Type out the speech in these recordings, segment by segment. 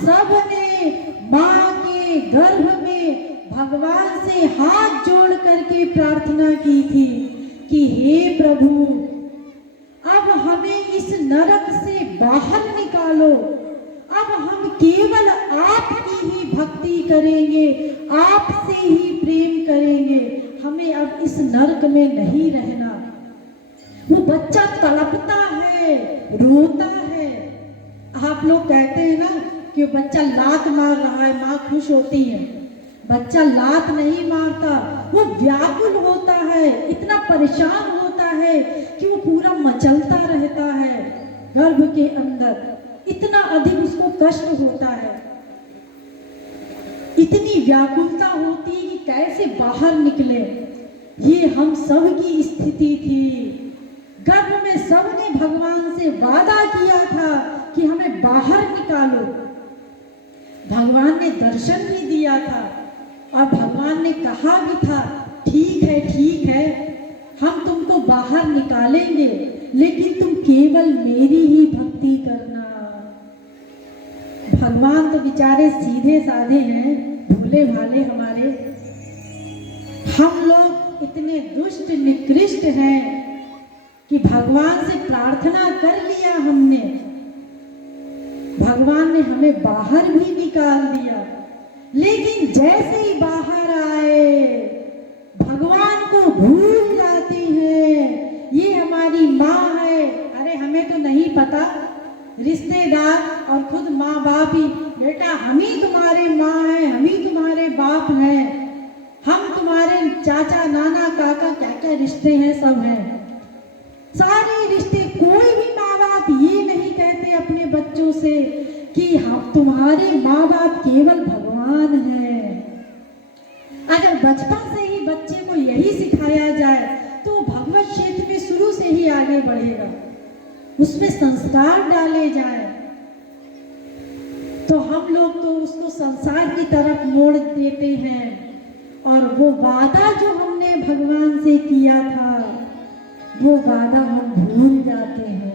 सब ने माँ के गर्भ में भगवान से हाथ जोड़ करके प्रार्थना की थी कि हे प्रभु, अब हमें इस नरक से बाहर निकालो। अब हम केवल आपकी ही भक्ति करेंगे, आपसे ही प्रेम करेंगे, हमें अब इस नरक में नहीं रहना। वो बच्चा तड़पता है, रोता है। आप लोग कहते हैं ना कि बच्चा लात मार रहा है, माँ खुश होती है। बच्चा लात नहीं मारता, वो व्याकुल होता है, इतना परेशान होता है कि वो पूरा मचलता रहता है गर्भ के अंदर। इतना अधिक उसको कष्ट होता है, इतनी व्याकुलता होती है कि कैसे बाहर निकले। ये हम सब की स्थिति थी। गर्भ में सबने भगवान से वादा किया था कि हमें बाहर निकालो। भगवान ने दर्शन भी दिया था और भगवान ने कहा भी था, ठीक है, हम तुमको बाहर निकालेंगे, लेकिन तुम केवल मेरी ही भक्ति करना। भगवान तो बेचारे सीधे साधे हैं, भोले भाले हमारे। हम लोग इतने दुष्ट निकृष्ट हैं कि भगवान से प्रार्थना कर लिया हमने, भगवान ने हमें बाहर भी निकाल दिया, लेकिन जैसे ही बाहर आए भगवान को भूल जाते हैं। ये हमारी माँ है, अरे हमें तो नहीं पता, रिश्तेदार और खुद माँ बाप ही, बेटा हम ही तुम्हारे माँ हैं, हम ही तुम्हारे बाप हैं, हम तुम्हारे चाचा नाना काका क्या क्या रिश्ते हैं सब हैं, सारे रिश्ते। कोई भी माँ बाप ये नहीं कहते अपने बच्चों से कि हम तुम्हारे माँ बाप केवल भगवान हैं। अगर बचपन से ही बच्चे को यही सिखाया जाए तो भगवत क्षेत्र में शुरू से ही आगे बढ़ेगा, उसमें संस्कार डाले जाए, तो हम लोग तो उसको संसार की तरफ मोड़ देते हैं और वो वादा जो हमने भगवान से किया था वो वादा हम भूल जाते हैं।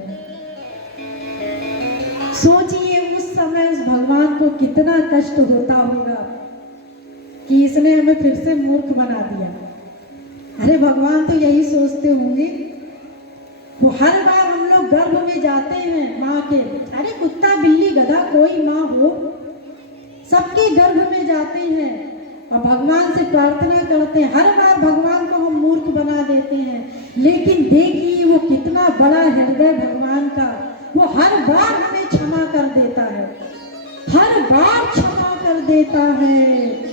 सोचिए उस समय उस भगवान को कितना कष्ट होता होगा कि इसने हमें फिर से मूर्ख बना दिया। अरे भगवान तो यही सोचते होंगे। वो हर बार हम लोग गर्भ में जाते हैं माँ के, अरे कुत्ता बिल्ली गधा कोई माँ हो, सबके गर्भ में जाते हैं और भगवान से प्रार्थना करते हैं। हर बार भगवान को हम मूर्ख बना देते हैं, लेकिन देखिए वो कितना बड़ा हृदय भगवान का, वो हर बार हमें क्षमा कर देता है, हर बार क्षमा कर देता है।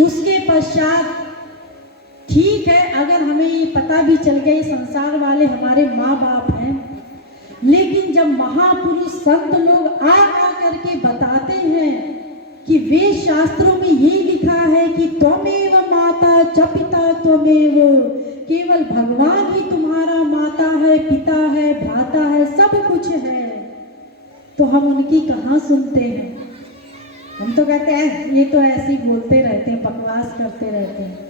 उसके पश्चात ठीक है, अगर हमें ये पता भी चल गया संसार वाले हमारे माँ बाप हैं, लेकिन जब महापुरुष संत लोग आ करके बताते हैं कि वेद शास्त्रों में ये लिखा है कि त्वमेव माता च पिता त्वमेव, केवल भगवान ही तुम्हारा माता है, पिता है, भ्राता है, सब कुछ है, तो हम उनकी कहाँ सुनते हैं। हम तो कहते हैं ये तो ऐसे ही बोलते रहते हैं, बकवास करते रहते हैं।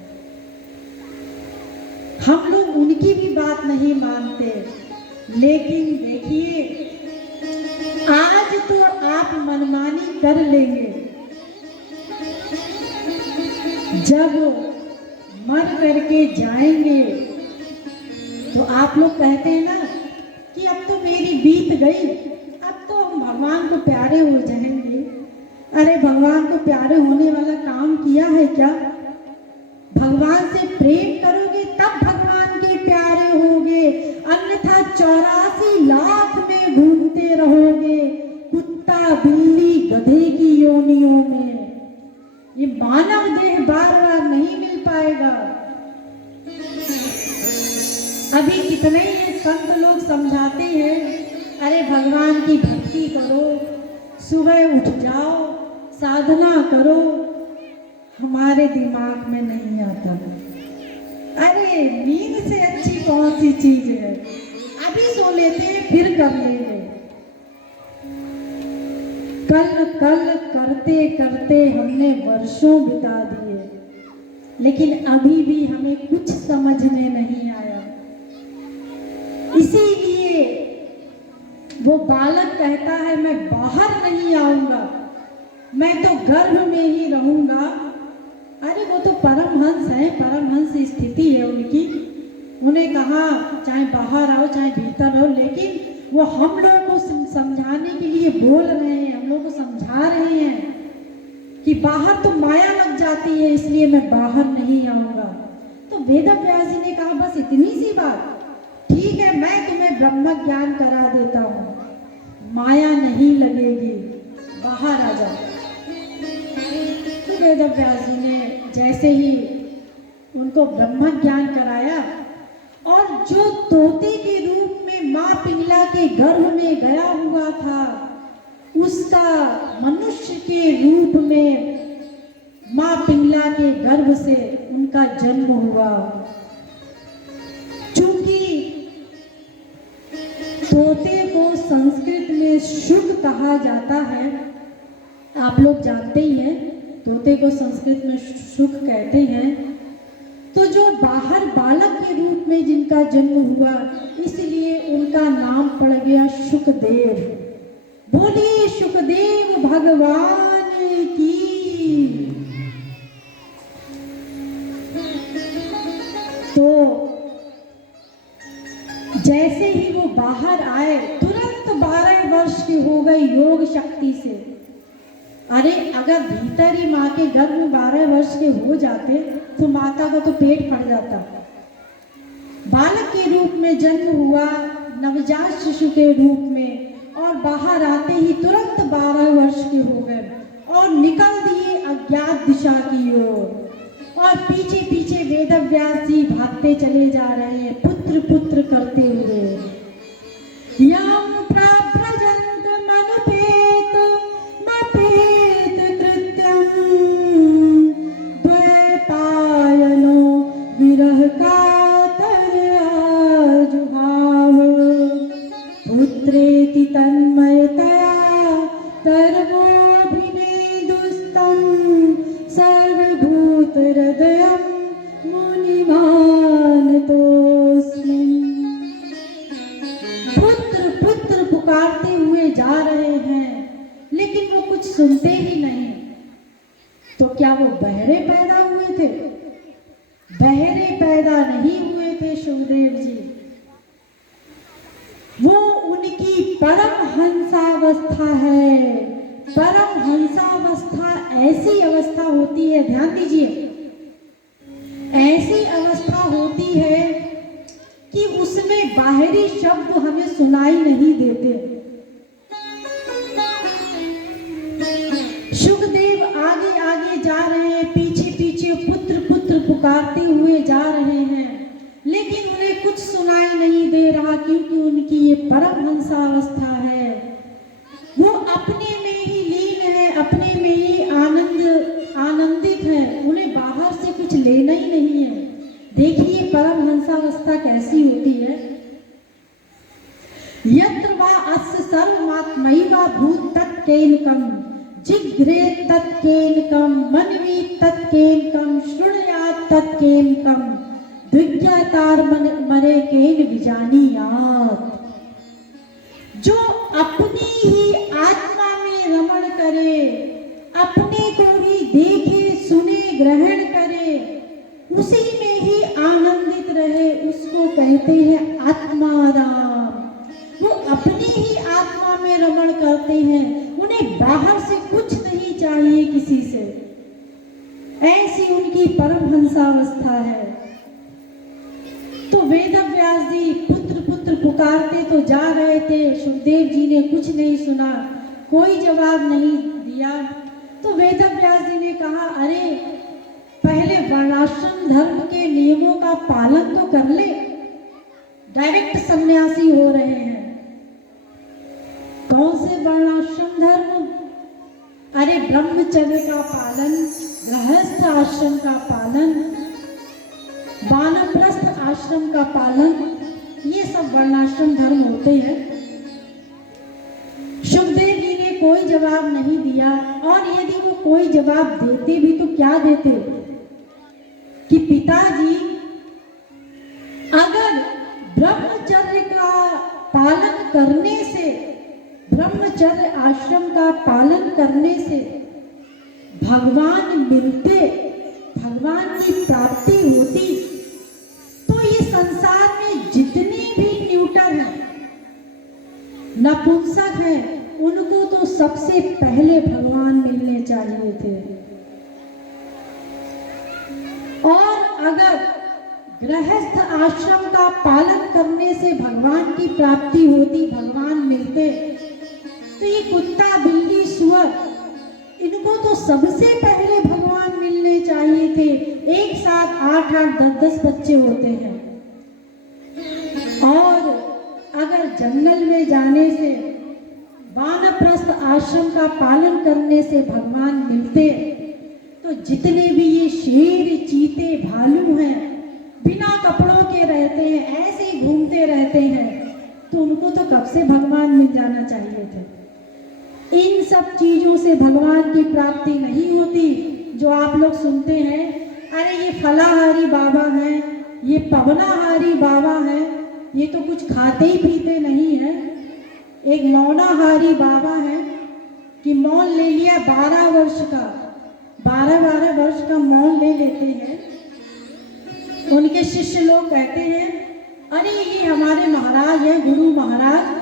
हम लोग उनकी भी बात नहीं मानते। लेकिन देखिए आज तो आप मनमानी कर लेंगे, जब मर करके जाएंगे तो आप लोग कहते हैं ना कि अब तो मेरी बीत गई, अब तो हम भगवान को प्यारे हो जाएंगे। अरे भगवान को प्यारे होने वाला काम किया है क्या? भगवान से प्रेम करोगे तब भगवान के प्यारे होगे, अन्यथा 84 लाख में घूमते रहोगे कुत्ता बिल्ली गधे की योनियों में। ये मानव देह बार बार नहीं मिल पाएगा। अभी कितने ही संत लोग समझाते हैं, अरे भगवान की भक्ति करो, सुबह उठ जाओ, साधना करो। हमारे दिमाग में नहीं आता। अरे नींद से अच्छी कौन सी चीज है? अभी सो लेते हैं फिर कर लेंगे। कल कल करते करते हमने वर्षों बिता दिए, लेकिन अभी भी हमें कुछ समझ में नहीं आया। इसीलिए वो बालक कहता है मैं बाहर नहीं आऊंगा, मैं तो गर्भ में ही रहूंगा। अरे वो तो परमहंस है, परमहंस स्थिति है उनकी। उन्हें कहा चाहे बाहर आओ चाहे भीतर रहो, लेकिन वो हम लोगों को समझाने के लिए बोल रहे हैं, हम लोग को समझा रहे हैं कि बाहर तो माया लग जाती है, इसलिए मैं बाहर नहीं आऊंगा। तो वेदव्यास जी ने कहा बस इतनी सी बात, ठीक है मैं तुम्हें ब्रह्म ज्ञान करा देता हूँ, माया नहीं लगेगी, बाहर आ जाओ। तो वेदव्यास जी ने जैसे ही उनको ब्रह्म ज्ञान कराया, और जो तोते के रूप में माँ पिंगला के गर्भ में गया हुआ था, उसका मनुष्य के रूप में माँ पिंगला के गर्भ से उनका जन्म हुआ। चूंकि तोते को संस्कृत में शुक कहा जाता है, आप लोग जानते ही हैं, तोते को संस्कृत में शुक कहते हैं। तो जो बाहर बालक के रूप में जिनका जन्म हुआ, इसलिए उनका नाम पड़ गया शुकदेव। बोलिए शुकदेव भगवान की। तो जैसे ही वो बाहर आए, तुरंत 12 वर्ष की हो गई योग शक्ति से। अरे अगर भीतर ही माँ के गर्भ में 12 वर्ष के हो जाते तो माता का तो पेट फट जाता। बालक के रूप में जन्म हुआ, नवजात शिशु के रूप में, और बाहर आते ही तुरंत 12 वर्ष के हो गए और निकल दिए अज्ञात दिशा की ओर। और पीछे पीछे वेदव्यास जी भागते चले जा रहे हैं, पुत्र पुत्र करते हुए। यम प्रव्रजन्त मनुपेत मपेत कृत्यं द्वैपायनो विरह कातर आजुहाव पुत्रेति तन्मयतया तर्वोऽभिनेदुस्तं सर्वभूत हृदयं मुनिमानतोऽस्मि। पुत्र पुत्र पुकारते हुए जा रहे हैं, लेकिन वो कुछ सुनते ही नहीं। तो क्या वो बहरे पैदा हुए थे? बहरे पैदा नहीं हुए थे सुखदेव जी। वो उनकी परम हंसावस्था है। परम हंसावस्था ऐसी अवस्था होती है, ध्यान दीजिए, ऐसी अवस्था होती है कि उसमें बाहरी शब्द हमें सुनाई नहीं देते। सुखदेव आगे आगे जा रहे हैं, पीछे पीछे पुत्र पुत्र पुकारते हुए जा रहे हैं, लेकिन उन्हें कुछ सुनाई नहीं दे रहा, क्योंकि उनकी ये परम हंसावस्था है। वो अपने में ही लीन है, अपने में ही आनंदित है, उन्हें बाहर से कुछ लेना ही नहीं है। देखिए परम हंसावस्था कैसी होती है। यत्र वा अस्य सर्वमात्मैव भूत तत्केनकं जिघ्रे तत्केनकं मनवी तत्केनकं शृणुयात् तत्केनकं द्विज्ञातार मरे केन विजानीयात्। जो अपनी ही आत्मा में रमण करे, अपने को ही देखे सुने ग्रहण करे, उसी में ही आनंदित रहे, उसको कहते हैं आत्माराम। वो अपनी ही आत्मा में रमण करते हैं, उन्हें बाहर से कुछ नहीं चाहिए किसी से। ऐसी उनकी परम हंसावस्था है। तो वेदव्यास जी पुत्र पुत्र पुकारते तो जा रहे थे, सुखदेव जी ने कुछ नहीं सुना, कोई जवाब नहीं दिया। तो वेदव्यास जी ने कहा अरे पहले वर्णाश्रम धर्म के नियमों का पालन तो कर ले, डायरेक्ट सन्यासी हो रहे हैं। कौन से वर्णाश्रम धर्म? अरे ब्रह्मचर्य का पालन, गृहस्थ आश्रम का पालन, वानप्रस्थ आश्रम का पालन, ये सब वर्णाश्रम धर्म होते हैं। सुखदेव जी ने कोई जवाब नहीं दिया, और यदि वो कोई जवाब देते भी तो क्या देते कि पिताजी अगर ब्रह्मचर्य का पालन करने से ब्रह्मचर्य आश्रम का पालन करने से भगवान मिलते, भगवान की प्राप्ति होती, तो ये संसार में जितने भी न्यूटन हैं, नपुंसक हैं, उनको तो सबसे पहले भगवान मिलने चाहिए थे। और अगर गृहस्थ आश्रम का पालन करने से भगवान की प्राप्ति होती, भगवान मिलते, तो ये कुत्ता, बिल्ली, सुअर, इनको तो सबसे पहले भगवान मिलने चाहिए थे। एक साथ 8-8, 10-10 बच्चे होते हैं। और अगर जंगल में जाने से, वानप्रस्थ आश्रम का पालन करने से भगवान मिलते, तो जितने भी ये शेर, चीते, भालू हैं, बिना कपड़ों के रहते हैं, ऐसे ही घूमते रहते हैं, तो उनको तो कब से भगवान मिल जाना चाहिए थे। इन सब चीजों से भगवान की प्राप्ति नहीं होती। जो आप लोग सुनते हैं, अरे ये फलाहारी बाबा हैं, ये पवनाहारी बाबा हैं, ये तो कुछ खाते ही पीते नहीं है। एक मौनाहारी बाबा है कि मौन ले लिया 12 वर्ष का, 12 वर्ष का मौन ले लेते हैं। उनके शिष्य लोग कहते हैं, अरे ये हमारे महाराज हैं, गुरु महाराज,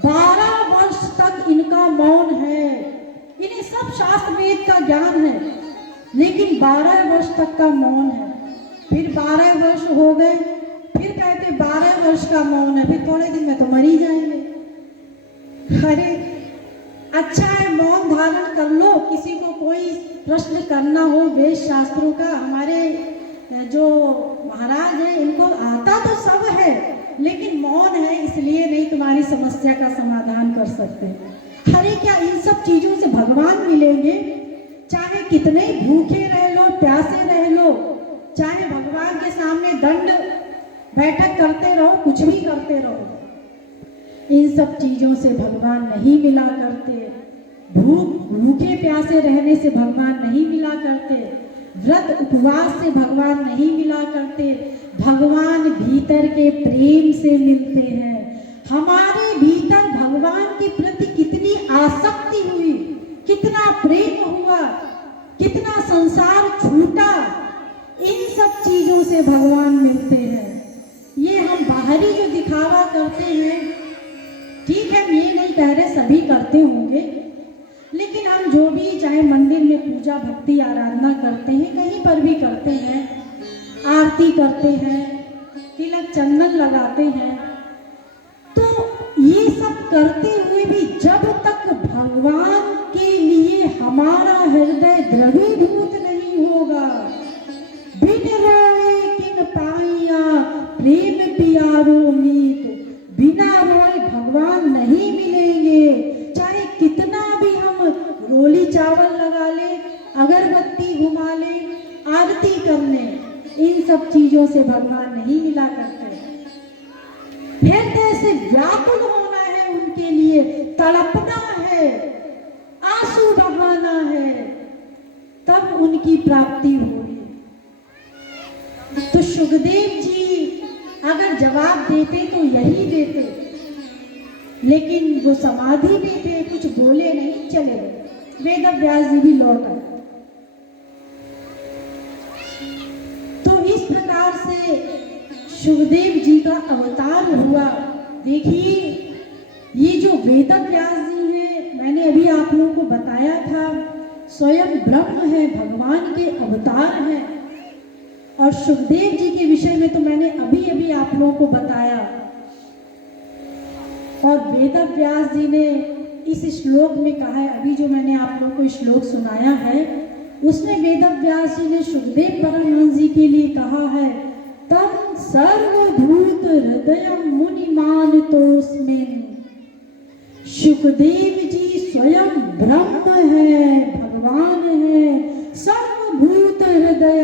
12 वर्ष तक इनका मौन है, इन्हें सब शास्त्र वेद का ज्ञान है, लेकिन 12 वर्ष तक का मौन है। फिर 12 वर्ष हो गए, फिर कहते 12 वर्ष का मौन है, फिर थोड़े दिन में तो मर ही जाएंगे। अरे अच्छा है मौन धारण कर लो, किसी को कोई प्रश्न करना हो वेद शास्त्रों का, हमारे जो महाराज हैं इनको आता तो सब है, लेकिन मौन है इसलिए नहीं तुम्हारी समस्या का समाधान कर सकते। अरे क्या इन सब चीजों से भगवान मिलेंगे? चाहे कितने भूखे रह लो, प्यासे रह लो, चाहे भगवान के सामने दंड बैठक करते रहो, कुछ भी करते रहो, इन सब चीजों से भगवान नहीं मिला करते। भूखे प्यासे रहने से भगवान नहीं मिला करते, व्रत उपवास से भगवान नहीं मिला करते। भगवान भीतर के प्रेम से मिलते हैं। हमारे भीतर भगवान के प्रति कितनी आसक्ति हुई, कितना प्रेम हुआ, कितना संसार छूटा, इन सब चीजों से भगवान मिलते हैं। ये हम बाहरी जो दिखावा करते हैं, ठीक है, ये नहीं कह रहे सभी करते होंगे, लेकिन हम जो भी चाहे मंदिर में पूजा भक्ति आराधना करते हैं, कहीं पर भी करते हैं, आरती करते हैं, तिलक चंदन लगाते हैं, तो ये सब करते हुए भी जब तक भगवान के लिए हमारा हृदय द्रवीभूत नहीं होगा, बिन रोए किन पाइया प्रेम पियारो मीत, बिना रोए भगवान नहीं मिलेंगे। चाहे कितना भी हम रोली चावल लगा ले, अगरबत्ती घुमा ले, आरती कर ले, इन सब चीजों से भगवान नहीं मिला करते। हृदय से व्याकुल होना है उनके लिए, तड़पना है, आंसू बहाना है, तब उनकी प्राप्ति होगी। तो सुखदेव जी अगर जवाब देते तो यही देते, लेकिन वो समाधि में थे, कुछ बोले नहीं, चले गए। वेदव्यास जी भी लौट आए। तो इस प्रकार से सुखदेव जी का अवतार हुआ। देखिए ये जो वेदव्यास जी हैं, मैंने अभी आप लोगों को बताया था, स्वयं ब्रह्म है, भगवान के अवतार हैं। और सुखदेव जी के विषय में तो मैंने अभी अभी आप लोगों को बताया। और वेदव्यास जी ने इस श्लोक में कहा है, अभी जो मैंने आप लोगों को श्लोक सुनाया है, उसमें वेदव्यास जी ने सुखदेव परमहंस जी के लिए कहा है, तम सर्वभूत हृदय मुनि मानतोस्मिन्। सुखदेव जी स्वयं ब्रह्म है, भगवान है, सर्वभूत हृदय।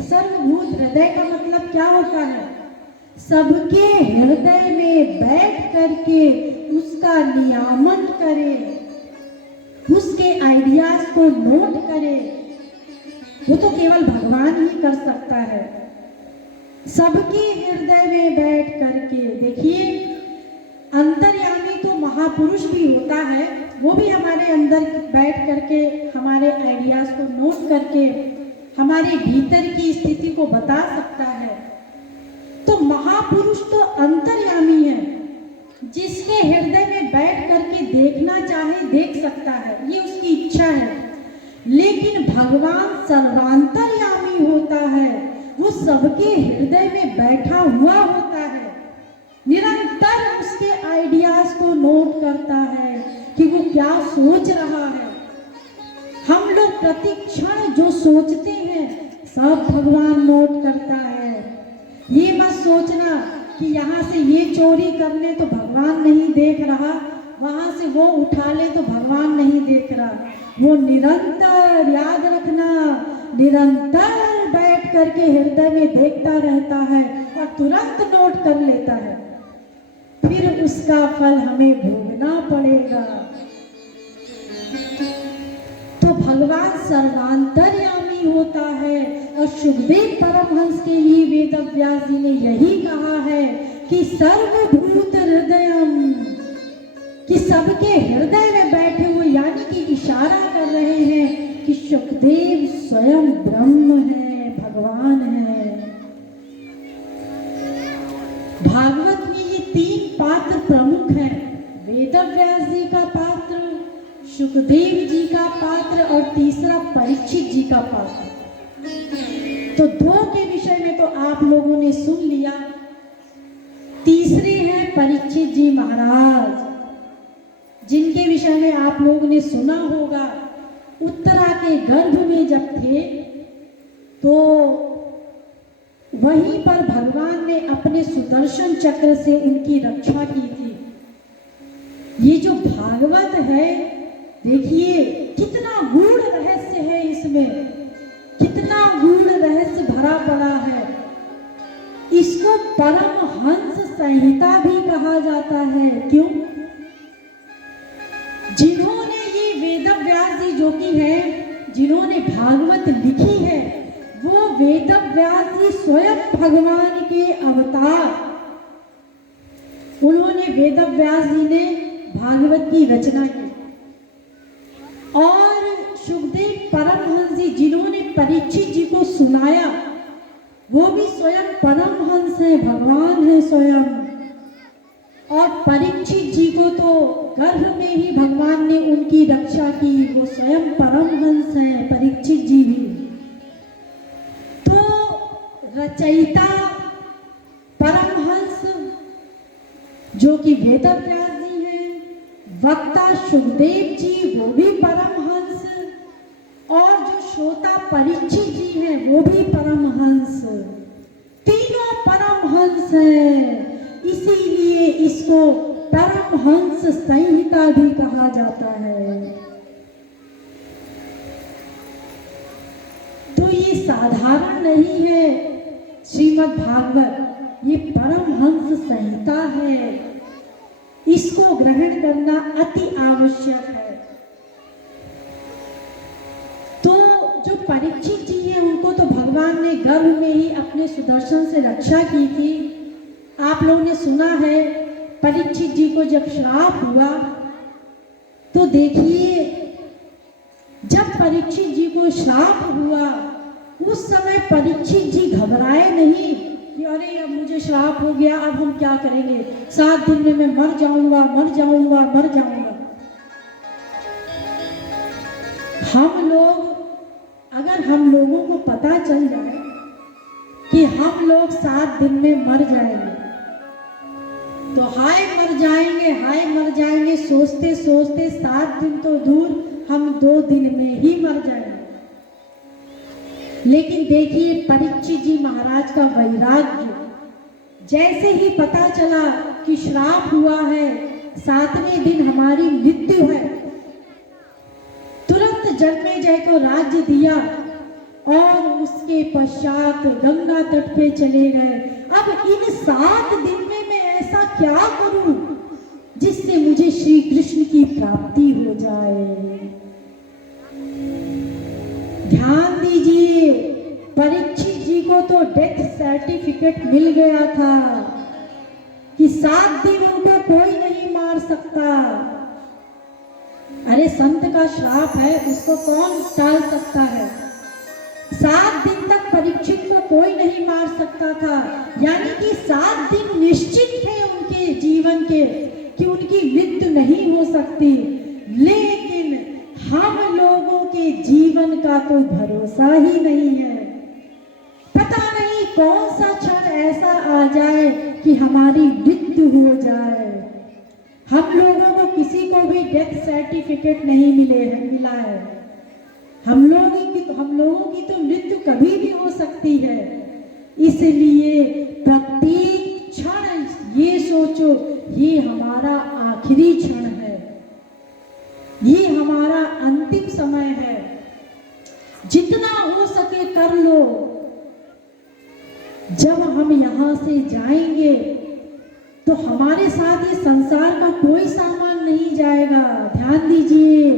सर्वभूत हृदय का मतलब क्या होता है? सबके हृदय में बैठ करके उसका नियामन करे, उसके आइडियाज को नोट करे, वो तो केवल भगवान ही कर सकता है। सबके हृदय में बैठ करके, देखिए अंतर्यामी तो महापुरुष भी होता है, वो भी हमारे अंदर बैठ करके हमारे आइडियाज को नोट करके हमारे भीतर की स्थिति को बता सकता है। तो महापुरुष तो अंतर्यामी है, जिसके हृदय में बैठ करके देखना चाहे देख सकता है, ये उसकी इच्छा है। लेकिन भगवान सर्वांतर्यामी होता है, वो सबके हृदय में बैठा हुआ होता है, निरंतर उसके आइडियाज को नोट करता है कि वो क्या सोच रहा है। हम लोग प्रति क्षण जो सोचते हैं सब भगवान नोट करता है। ये मत सोचना कि यहाँ से ये चोरी कर ले तो भगवान नहीं देख रहा, वहां से वो उठा ले तो भगवान नहीं देख रहा। वो निरंतर, याद रखना, निरंतर बैठ करके हृदय में देखता रहता है और तुरंत नोट कर लेता है। फिर उसका फल हमें भोगना पड़ेगा। तो भगवान सर्वांतर्यामी होता है और सुखदेव परमहंस के लिए वेदव्यास जी ने यही कहा है कि सर्वभूत हृदयम, कि सबके हृदय में बैठे हुए, यानी कि इशारा कर रहे हैं कि सुखदेव स्वयं ब्रह्म है, भगवान है। भागवत में ये 3 पात्र प्रमुख हैं, वेदव्यास जी का पात्र, सुखदेव जी का पात्र और तीसरा परीक्षित जी का पात्र। तो 2 के विषय में तो आप लोगों ने सुन लिया। तीसरे हैं परीक्षित जी महाराज, जिनके विषय में आप लोगों ने सुना होगा। उत्तरा के गर्भ में जब थे तो वहीं पर भगवान ने अपने सुदर्शन चक्र से उनकी रक्षा की थी। ये जो भागवत है, देखिए कितना गूढ़ रहस्य है इसमें, कितना गूढ़ रहस्य भरा पड़ा है। इसको परमहंस संहिता भी कहा जाता है। क्यों? जिन्होंने ये वेदव्यास जी जो कि है, जिन्होंने भागवत लिखी है, वो वेदव्यास जी स्वयं भगवान के अवतार। उन्होंने, वेदव्यास जी ने भागवत की रचना की। और सुखदेव परमहंस जी जिन्होंने परीक्षित जी को सुनाया, वो भी स्वयं परमहंस है, भगवान है स्वयं। और परीक्षित जी को तो गर्भ में ही भगवान ने उनकी रक्षा की, वो स्वयं परमहंस है, परीक्षित जी भी। तो रचयिता परमहंस जो कि वेदव्यास जी हैं, वक्ता सुखदेव जी वो भी परमहंस, और जो श्रोता परीक्षित जी हैं वो भी परमहंस। तीनों परमहंस हैं, इसीलिए इसको परमहंस संहिता भी कहा जाता है। तो ये साधारण नहीं है श्रीमद् भागवत, ये परमहंस संहिता है। इसको ग्रहण करना अति आवश्यक है। तो जो परीक्षित जी हैं, उनको तो भगवान ने गर्भ में ही अपने सुदर्शन से रक्षा की थी। आप लोगों ने सुना है परीक्षित जी को जब श्राप हुआ, तो देखिए जब परीक्षित जी को श्राप हुआ, उस समय परीक्षित जी घबराए नहीं कि अरे अब मुझे श्राप हो गया, अब हम क्या करेंगे, 7 दिन में मैं मर जाऊंगा, मर जाऊंगा, मर जाऊंगा। हम लोग, अगर हम लोगों को पता चल जाए कि हम लोग 7 दिन में मर जाएंगे, तो हाय मर जाएंगे, हाय मर जाएंगे सोचते सोचते 7 दिन तो दूर, हम 2 दिन में ही मर जाएंगे। लेकिन देखिए परीक्षित जी महाराज का वैराग्य, जैसे ही पता चला कि श्राप हुआ है, 7वें दिन हमारी मृत्यु है, तुरंत जन्मेजय को राज्य दिया और उसके पश्चात गंगा तट पे चले गए। अब इन 7 दिन में मैं ऐसा क्या करूं जिससे मुझे श्री कृष्ण की प्राप्ति हो जाए। ध्यान दीजिए, परीक्षित जी को तो डेथ सर्टिफिकेट मिल गया था कि 7 दिन उनको कोई नहीं मार सकता। अरे संत का श्राप है, उसको कौन टाल सकता है। 7 दिन तक परीक्षित को कोई नहीं मार सकता था, यानी कि 7 दिन निश्चित थे उनके जीवन के कि उनकी मृत्यु नहीं हो सकती। लेकिन हम लोगों के जीवन का तो भरोसा ही नहीं है। पता नहीं कौन सा क्षण ऐसा आ जाए कि हमारी मृत्यु हो जाए। हम लोगों को किसी को भी डेथ सर्टिफिकेट नहीं मिला है। हम लोगों की तो मृत्यु कभी भी हो सकती है। इसलिए प्रत्येक क्षण ये सोचो, ये हमारा आखिरी क्षण है, ये हमारा अंतिम समय है। जितना हो सके कर लो। जब हम यहाँ से जाएंगे तो हमारे साथ ये संसार का कोई सामान नहीं जाएगा। ध्यान दीजिए,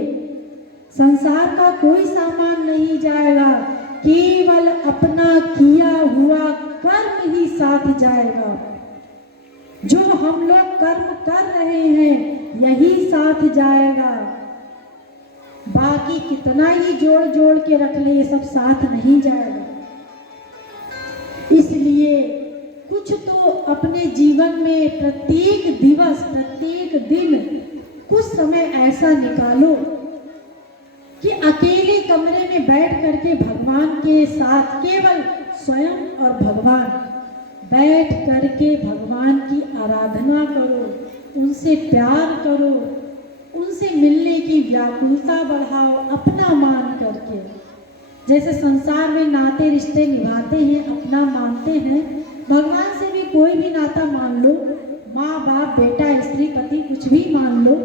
संसार का कोई सामान नहीं जाएगा, केवल अपना किया हुआ कर्म ही साथ जाएगा। जो हम लोग कर्म कर रहे हैं यही साथ जाएगा। बाकी कितना ही जोड़ जोड़ के रख ले, ये सब साथ नहीं जाएगा। इसलिए कुछ तो अपने जीवन में प्रत्येक दिवस, प्रत्येक दिन कुछ समय ऐसा निकालो कि अकेले कमरे में बैठ करके भगवान के साथ, केवल स्वयं और भगवान बैठ करके भगवान की आराधना करो, उनसे प्यार करो, उनसे मिलने की व्याकुलता बढ़ाओ अपना मान करके। जैसे संसार में नाते रिश्ते निभाते हैं, अपना मानते हैं, भगवान से भी कोई भी नाता मान लो, माँ बाप बेटा स्त्री पति कुछ भी मान लो,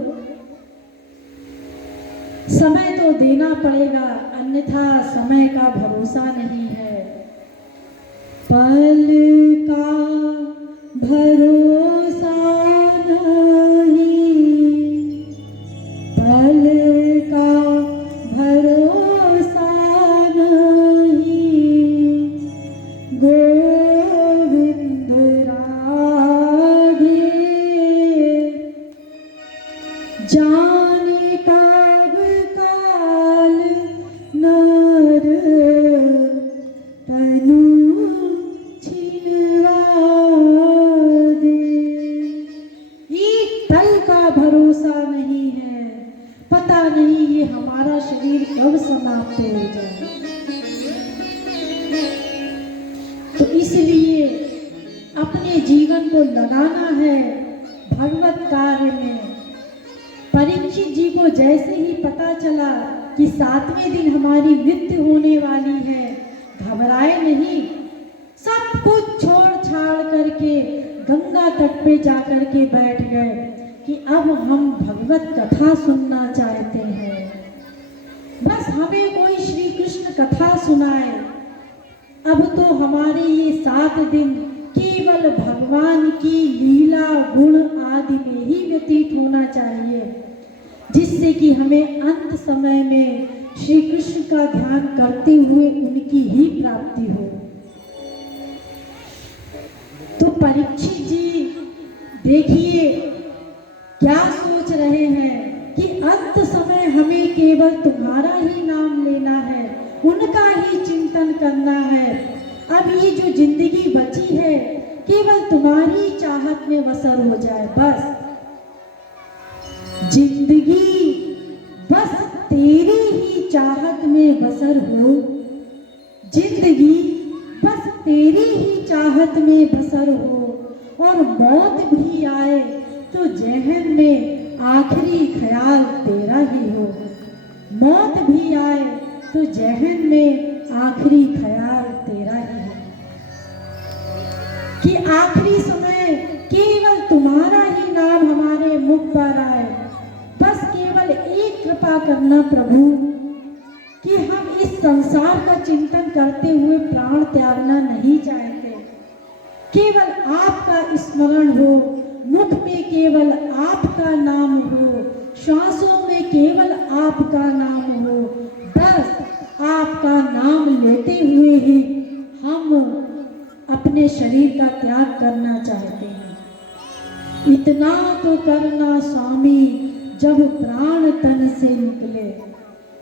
समय तो देना पड़ेगा, अन्यथा समय का भरोसा नहीं है। पल का भरोसा नहीं, पल का भरोसा नहीं, गोविंद राधे जाने कब काल नर तनु छिनवा दे। एक पल का भरोसा नहीं है, पता नहीं ये हमारा शरीर कब समाप्त हो जाए। तो इसलिए अपने जीवन को लगाना है भगवत कार्य में। परीक्षित जी को जैसे ही पता चला कि 7वें दिन हमारी मृत्यु होने वाली है, घबराए नहीं, सब कुछ छोड़ छाड़ करके गंगा तट पे जाकर के बैठ गए कि अब हम भगवत कथा सुनना चाहते हैं। बस हमें कोई श्री कृष्ण कथा सुनाए। अब तो हमारे ये 7 दिन केवल भगवान की लीला गुण आदि में ही व्यतीत होना चाहिए, जिससे कि हमें अंत समय में श्री कृष्ण का ध्यान करते हुए उनकी ही प्राप्ति हो। तो परीक्षित जी देखिए क्या सोच रहे हैं कि अंत समय हमें केवल तुम्हारा ही नाम लेना है, उनका ही चिंतन करना है। अब ये जो जिंदगी बची है केवल तुम्हारी चाहत में बसर हो जाए। बस जिंदगी बस तेरी ही चाहत में बसर हो, जिंदगी बस तेरी ही चाहत में बसर हो। और मौत भी आए तो जहन में आखिरी ख्याल तेरा ही हो। मौत भी आए तो जहन में आखिरी ख्याल तेरा ही हो कि आखिरी समय केवल तुम्हारा ही नाम हमारे मुख पर आए। बस केवल एक कृपा करना प्रभु कि हम इस संसार का चिंतन करते हुए प्राण त्यागना नहीं चाहते। केवल आपका स्मरण हो, मुख में केवल आपका नाम हो, श्वासों में केवल आपका नाम हो। बस आपका नाम लेते हुए ही हम अपने शरीर का त्याग करना चाहते हैं। इतना तो करना स्वामी जब प्राण तन से निकले।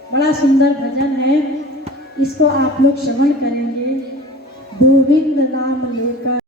बड़ा सुंदर भजन है, इसको आप लोग श्रवण करेंगे। गोविंद नाम लेकर